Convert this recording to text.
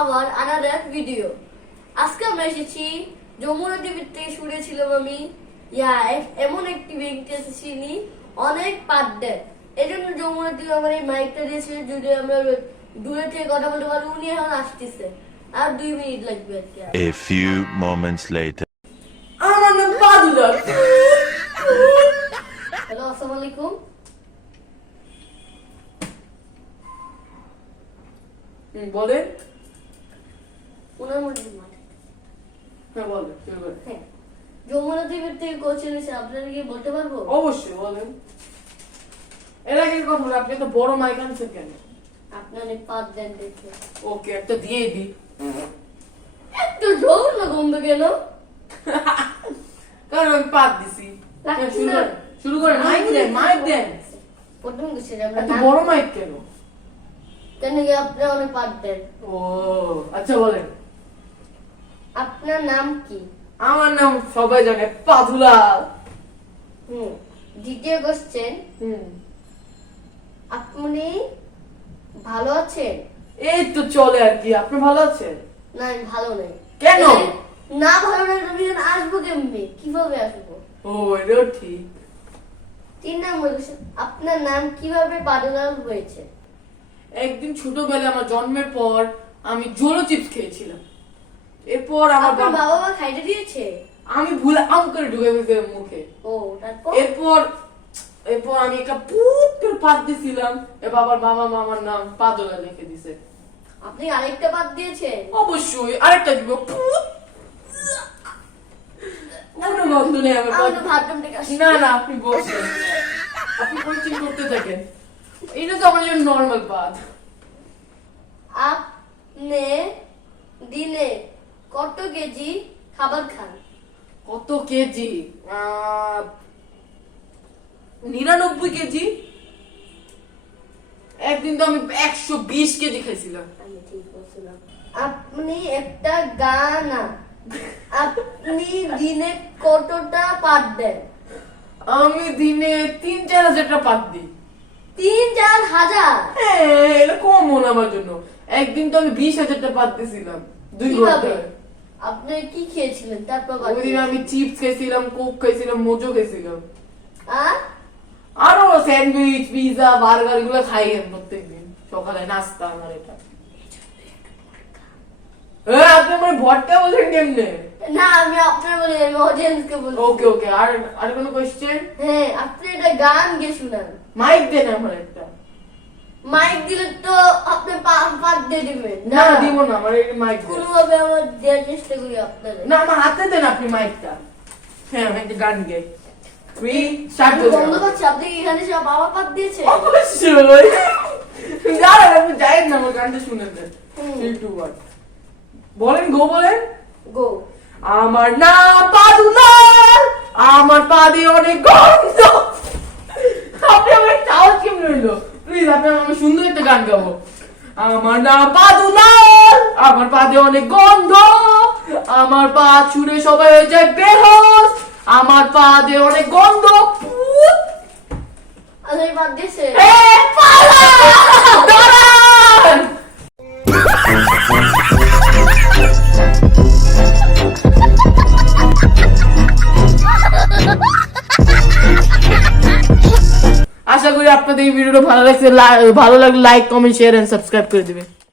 আবার another video আজকে আমরা এসেছি যমুনা টিভির থেকে শুনেছিলাম আমি ইয়া এমন একটি ব্যক্তি এসেছি নি অনেক পাড্ডে এই জন্য যমুনা টিভি আমার এই মাইকটা দিয়েছে যদি আমরা দূরে থেকে কথা বলতে পারি উনি এখন আসতেছে। আর দুই মিনিট লাগবে আর কি A few moments later. আমার নাম হ্যালো আসসালামু আলাইকুম বলেন। ওনার মধ্যে হ্যাঁ হ্যাঁ। যমুনা থেকে কোচিং আপনারা কি বলতে পারব? অবশ্যই বলেন। এর কথা হলো আপনি তো বড় মাইক আনছেন কেন? আপনার পাত দেন দেখে। ওকে একটা দিয়ে দিই। একটু না গন্ধ কেন? কারণ আমি পাত দিছি। হ্যাঁ, শুরু করেন মাইক দেন মাইক দেন। প্রথম কিছু এত বড় মাইক কেন? কেন কি আপনি অনেক পাত দেন? ও আচ্ছা বলেন। আপনার নাম কি? আমার নাম সবাই জানে পাদুলাল। হুম দ্বিতীয় কোশ্চেন হুম। আপনি ভালো আছেন? এই তো চলে আর কি আপনি ভালো আছেন? না আমি ভালো নেই। কেন? না ভালো নেই তুমি আসব কেমনি? কীভাবে আসব? ও এটাও ঠিক। তিন নম্বর কোশ্চেন আপনার নাম কীভাবে পাদুলাল হয়েছে? একদিন ছোটবেলায় আমার জন্মের পর আমি জোলো চিপস খেয়েছিলাম। এরপর আমার বাবা মা খাইতে দিয়েছে? আমি ভুলে আম করে ঢুকে গেছে মুখে। ও তারপর এরপর এরপর আমি একটা পুত করে পাত দিছিলাম। এ বাবার বাবা মামার নাম পাদলা লিখে দিছে। আপনি আরেকটা পাত দিয়েছেন? অবশ্যই আরেকটা দিব। পুত! কোনো গন্ধ নেই আমার না না আপনি বসেন। আপনি কোচিং করতে থাকেন। এটা তো আমার জন্য নর্মাল পাত আপনি দিনে কত কেজি খাবার খান। কত কেজি? নিরানব্বই কেজি? একদিন তো আমি একশো বিশ কেজি খাইছিলাম। আপনি একটা গানা আপনি দিনে কতটা পাত দেন? আমি দিনে তিন চার হাজারটা পাত দিই। তিন চার হাজার? হ্যাঁ এটা কম মনে আমার জন্য। একদিন তো আমি বিশ হাজারটা পাত দিয়েছিলাম দুই ঘন্টায়। আপনি কি খেয়েছিলেন? তারপর বাদ ওই দিন আমি চিপস খাইছিলাম কোক খাইছিলাম মোজো খাইছিলাম আর? স্যান্ডউইচ পিজা বার্গার এগুলো খাই প্রত্যেকদিন। সকালে নাস্তা আমার এটা। হ্যাঁ আপনি আমার ভটকা বলছেন কেমনে না আমি আপনার বলি আমি অডিয়েন্সকে বলি ওকে ওকে আর আর কোনো কোশ্চেন হ্যাঁ আপনি এটা গান গিয়ে শুনান। মাইক দেন আমার একটা। মাইক দিলে তো আপনি পা- পাত দিয়ে দিবেন। না দিব না আমার এই মাইক কোনোভাবে আমার দেওয়ার চেষ্টা করি আপনাদের। না আমার হাতে দেন আপনি মাইকটা হ্যাঁ আমি একটা গান গাই। থ্রি স্টার্ট আমি বন্ধ করছি আপনি এখানে সব বাবা পাত দিয়েছে অবশ্যই দাঁড়ান আপনি যাই না আমার গানটা শুনে দেন। টু ওয়ান বলেন গো বলেন। গো আমার নাম পাদুলাল আমার পাদে অনেক গন্ধ। আপনি আমার চাওয়াজ কেমন হইল? প্লিজ আপনি আমাকে সুন্দর একটা গান গাবো আমার নাম পাদুলাল আমার পাদে অনেক গন্ধ আমার পা ছুঁড়ে সবাই হয়ে যায় বেহস আমার পা দিয়ে অনেক গন্ধ। আচ্ছা এ, পালা! দাঁড়ান! আপনাদের এই ভিডিওটা ভালো লাগছে ভালো লাগলে like comment share and subscribe করে দিবেন।